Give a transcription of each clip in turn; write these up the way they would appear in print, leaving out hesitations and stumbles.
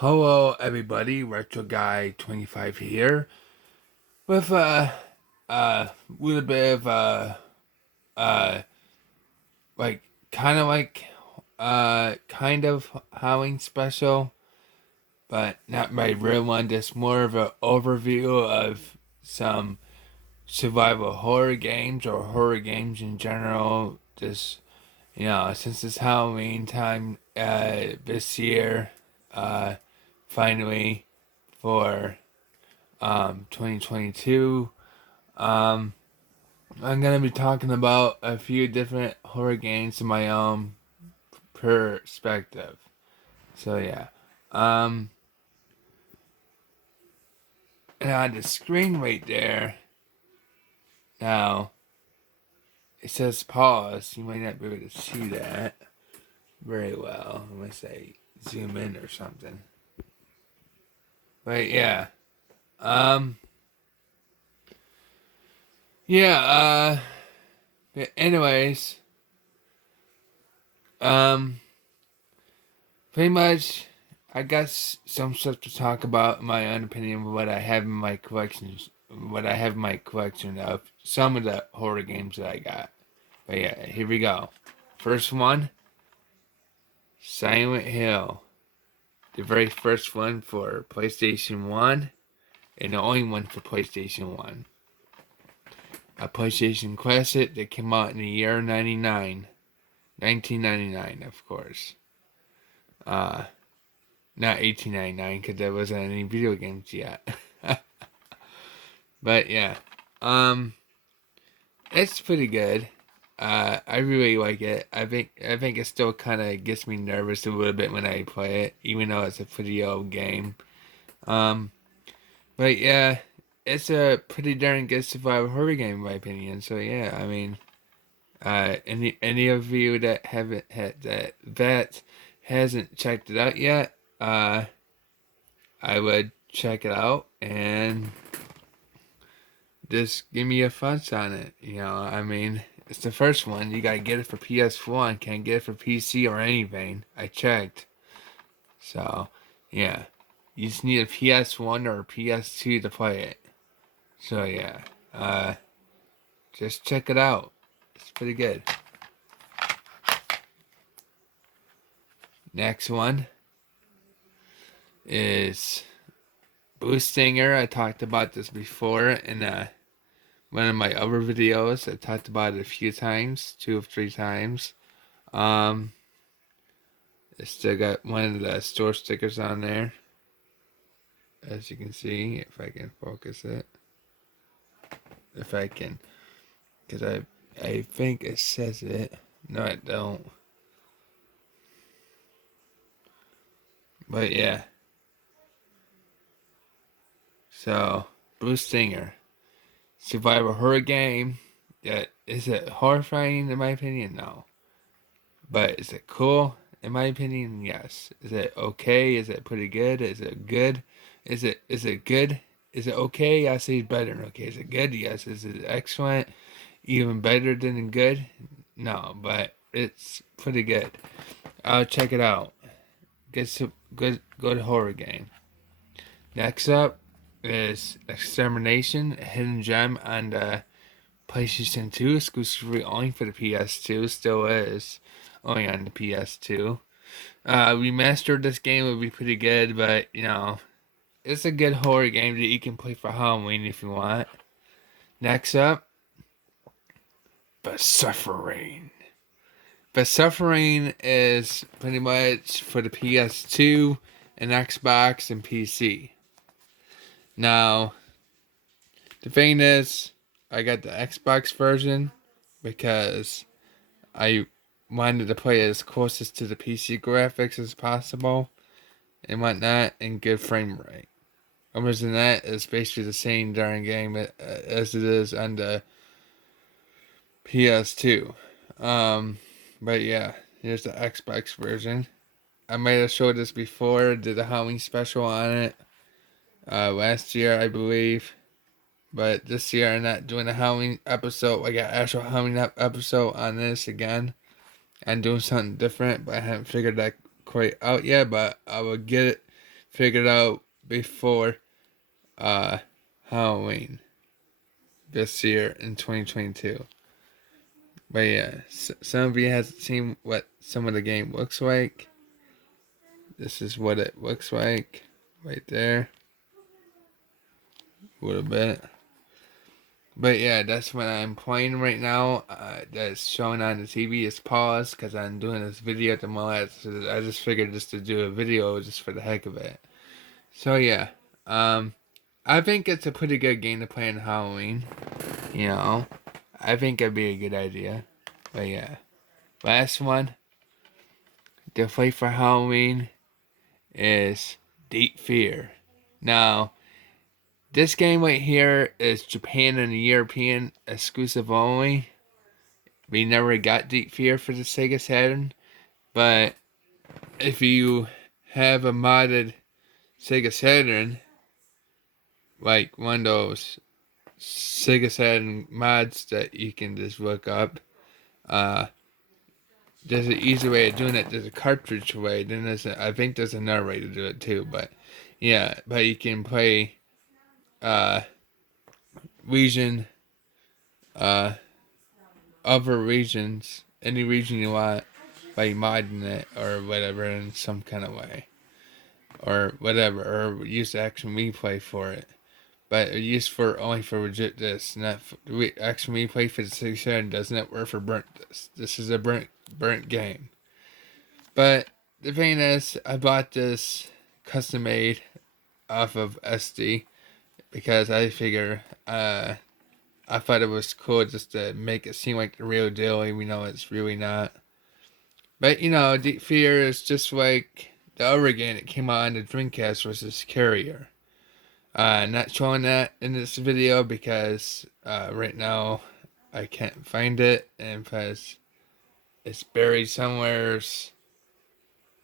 Hello, everybody. Retroguy 25 here with a little bit of uh like kind of like kind of Halloween special, but not my real one. Just more of an overview of some survival horror games or horror games in general. Just since it's Halloween time this year, uh, finally for 2022. Um, I'm gonna be talking about a few different horror games in my own perspective. So yeah, um, and on the screen right there now it says pause. You might not be able to see that very well unless I zoom in or something. But yeah, um, yeah. But anyways, um. Pretty much, I got some stuff to talk about. In my own opinion, of what I have in my collections, what I have in my collection of some of the horror games that I got. But yeah, here we go. First one, Silent Hill, the very first one for PlayStation One, and the only one for PlayStation One. A PlayStation Classic that came out in the year 1999, of course. Uh, Not 1899 because there wasn't any video games yet. But yeah, um, it's pretty good. I really like it. I think it still kind of gets me nervous a little bit when I play it, even though it's a pretty old game. Um, but yeah, it's a pretty darn good survival horror game in my opinion. So yeah, I mean, any of you that haven't had that hasn't checked it out yet, I would check it out and just give me your thoughts on it. I mean, it's the first one. You gotta get it for PS1. Can't get it for PC or anything. I checked. So, yeah. You just need a PS1 or a PS2 to play it. So, yeah. Just check it out. It's pretty good. Next one is Blue Stinger. I talked about this before in one of my other videos. I talked about it a few times, 2 or 3 times. Um, it's still got one of the store stickers on there, as you can see. If I can focus it, if I can, because I think it says it. No, it don't. But yeah. So Blue Stinger, survival horror game. Yeah, is it horrifying in my opinion? No. But is it cool? In my opinion, yes. Is it okay? Is it pretty good? Is it good? Is it good? Is it okay? I say better than okay. Is it good? Yes. Is it excellent? Even better than good? No, but it's pretty good. I'll check it out. Good horror game. Next up is Extermination, a hidden gem on the PlayStation 2, exclusively only for the PS2. Still is only on the PS2. Remastered this game would be pretty good, but it's a good horror game that you can play for Halloween if you want. Next up, The Suffering. The Suffering is pretty much for the PS2 and Xbox and PC. Now, the thing is, I got the Xbox version because I wanted to play as closest to the PC graphics as possible and whatnot and good frame rate. Other than that, it's basically the same darn game as it is on the PS2. But yeah, here's the Xbox version. I might have showed this before. Did a Halloween special on it last year, I believe. But this year, I'm not doing a Halloween episode. I got actual Halloween episode on this again. I'm doing something different, but I haven't figured that quite out yet. But I will get it figured out before Halloween this year in 2022. But yeah, some of you hasn't seen what some of the game looks like. This is what it looks like right there. A little bit. But yeah, that's what I'm playing right now. That's showing on the TV is paused because I'm doing this video at the moment. So I just figured just to do a video just for the heck of it. So yeah, I think it's a pretty good game to play on Halloween. You know, I think it'd be a good idea. But yeah, last one to play for Halloween is Deep Fear. Now, this game right here is Japan and European exclusive only. We never got Deep Fear for the Sega Saturn, but if you have a modded Sega Saturn, like one of those Sega Saturn mods that you can just look up, there's an easy way of doing it. There's a cartridge way. Then I think there's another way to do it too. But yeah, but you can play region, uh, other regions, any region you want, by modding it or whatever in some kind of way, or whatever, or use action replay for it. But used for only for legit this, not for, action replay for the 67 doesn't work for burnt this. This is a burnt game. But the thing is, I bought this custom made off of SD because I figure I thought it was cool just to make it seem like the real deal, even though it's really not. But you know, Deep Fear is just like the other game that came out on the Dreamcast versus Carrier. Not showing that in this video because right now I can't find it, and because it's buried somewhere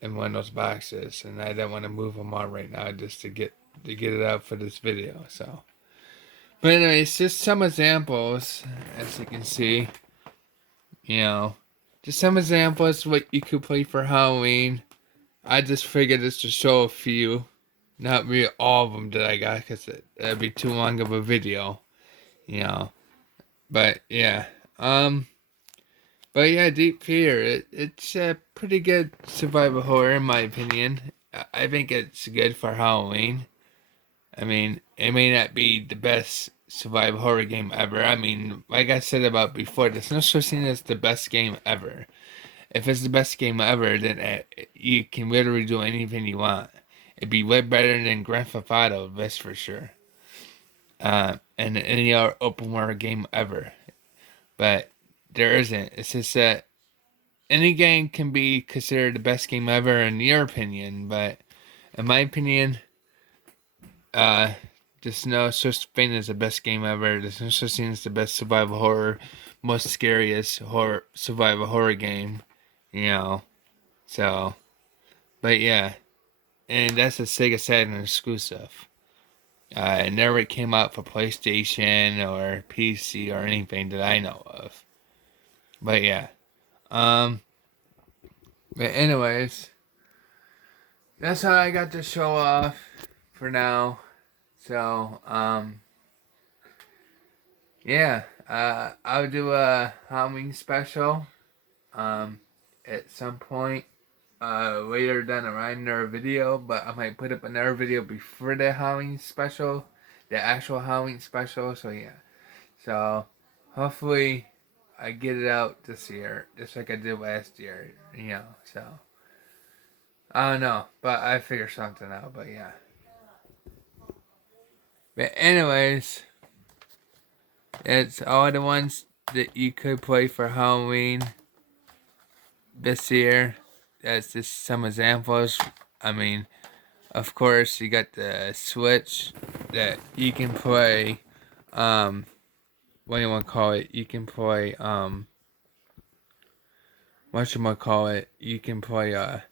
in one of those boxes, and I don't want to move them all right now just to get it out for this video. So, but anyway, it's just some examples, as you can see. You know, just some examples of what you could play for Halloween. I just figured just to show a few. Not really all of them that I got, because that'd be too long of a video, you know. But yeah, but yeah, Deep Fear. It's a pretty good survival horror in my opinion. I think it's good for Halloween. I mean, it may not be the best survival horror game ever. I mean, like I said about before, there's no such thing as the best game ever. If it's the best game ever, then you can literally do anything you want. It'd be way better than Grand Theft Auto, that's for sure. And any other open world game ever. But there isn't. It's just that any game can be considered the best game ever in your opinion, but in my opinion, there's no such thing as the best game ever. There's no such thing as the best survival horror, most scariest horror survival horror game, you know. So, but yeah, and that's a Sega Saturn exclusive. It never came out for PlayStation or PC or anything that I know of. But yeah. But anyways, that's how I got to show off for now. So, yeah. I'll do a Halloween special, at some point, later down the line in our video, but I might put up another video before the Halloween special, the actual Halloween special, so yeah. So, hopefully, I get it out this year, just like I did last year, you know, so. I don't know, but I figure something out, but yeah. But anyways, it's all the ones that you could play for Halloween this year. That's just some examples. I mean, of course, you got the Switch that you can play, what do you want to call it? You can play, you can play,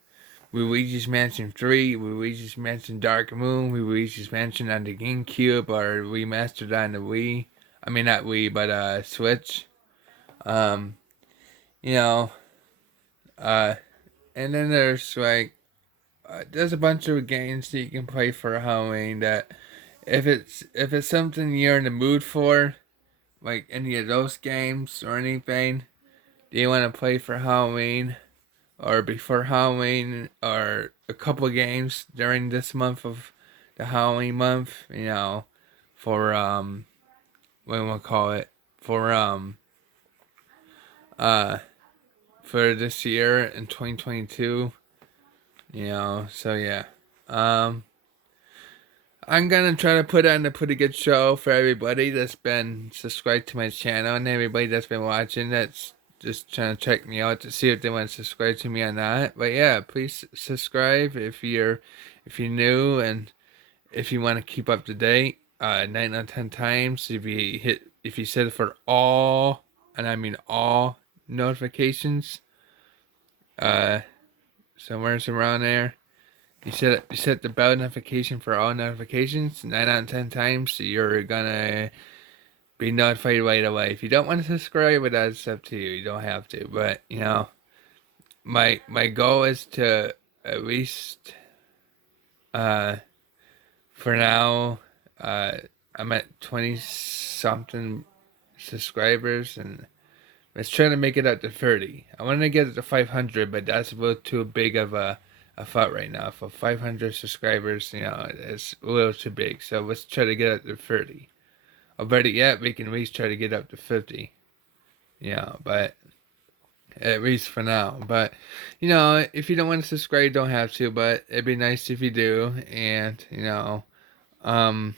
Luigi's Mansion 3, Luigi's Mansion Dark Moon, Luigi's Mansion on the GameCube, or remastered on the Wii. I mean, not Wii, but, Switch. You know, and then there's, like, there's a bunch of games that you can play for Halloween that if it's something you're in the mood for, like any of those games or anything, do you want to play for Halloween or before Halloween or a couple of games during this month of the Halloween month, for what do we call it? For uh for this year in 2022, so yeah. Um I'm gonna try to put on a pretty good show for everybody that's been subscribed to my channel and everybody that's been watching that's just trying to check me out to see if they want to subscribe to me or not. But yeah, please subscribe if you're new and if you want to keep up to date. 9 out of 10 times if you set it for all, and I mean all notifications, uh somewhere around there. You set the bell notification for all notifications. 9 out of 10 times you're gonna be notified right away. If you don't want to subscribe, but that's up to you. You don't have to. But my goal is to at least uh for now I'm at 20 something subscribers, and let's try to make it up to 30. I want to get it to 500, but that's a little too big of a thought right now. For 500 subscribers, it's a little too big. So let's try to get up to 30. Or better yet, we can at least try to get up to 50. But at least for now. But, if you don't want to subscribe, you don't have to. But it'd be nice if you do. And, um,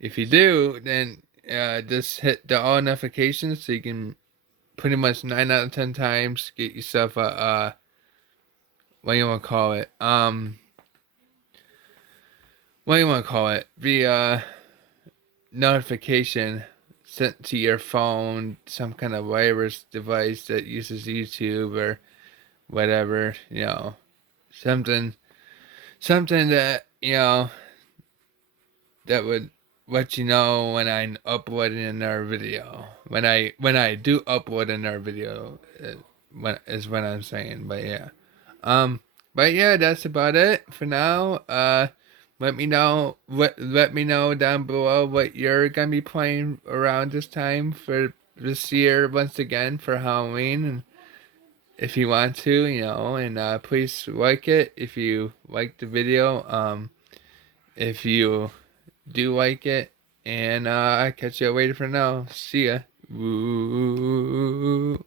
if you do, then just hit the all notifications so you can pretty much 9 out of 10 times get yourself a what do you want to call it? What do you want to call it? The notification sent to your phone, some kind of virus device that uses YouTube or whatever. Something, something that that would let you know when I'm uploading another video. When I do upload another video, when I'm saying. But yeah. Um, but yeah, that's about it for now. Let me know down below what you're gonna be playing around this time for this year once again for Halloween, and if you want to, and please like it if you like the video. If you do like it, and I catch you later for now. See ya. Woo.